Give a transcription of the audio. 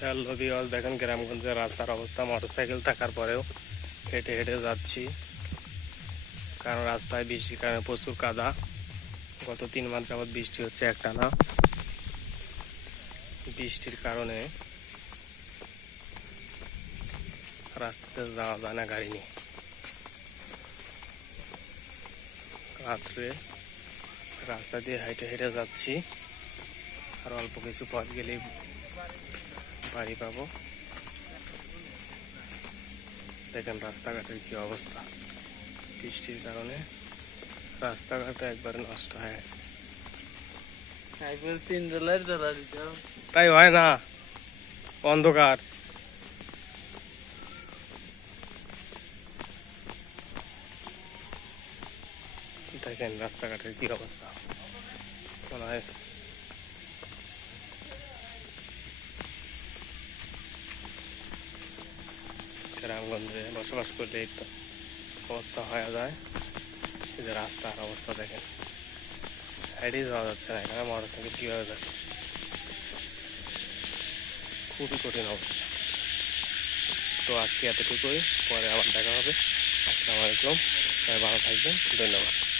Hello বিওয়াজ দেখেন গ্রামগঞ্জের রাস্তার অবস্থা, মোটরসাইকেল থাকার পরেও হেঁটে হেঁটে যাচ্ছি। কারণ রাস্তায় বৃষ্টির কারণে প্রচুর কাদা। গত তিন মাস যাবৎ বৃষ্টি হচ্ছে একটানা। বৃষ্টির কারণে রাস্তাতে যাওয়া যায় না গাড়ি নিয়ে। রাত্রে রাস্তা দিয়ে হেঁটে হেঁটে যাচ্ছি। আর অল্প কিছু পথ গেলেই বাড়ি পাবো। দেখেন রাস্তাঘাটের কি অবস্থা। বৃষ্টির কারণে রাস্তাঘাট একবারে নষ্ট হয়ে গেছে। একবার তিন দিতে তাই হয় না। অন্ধকার। দেখেন রাস্তাঘাটের কি অবস্থা। মনে হয় গ্রামগঞ্জে বসবাস করলে তো অবস্থা হয়ে যায়। এই যে রাস্তার অবস্থা দেখেন। সাইডেই যাওয়া যাচ্ছে না এখানে মোটর সাইকেল কীভাবে যাবে খুবই কঠিন অবস্থা। তো আজকে এতটুকুই, পরে আবার দেখা হবে। আসসালামু আলাইকুম। সবাই ভালো থাকবেন। ধন্যবাদ।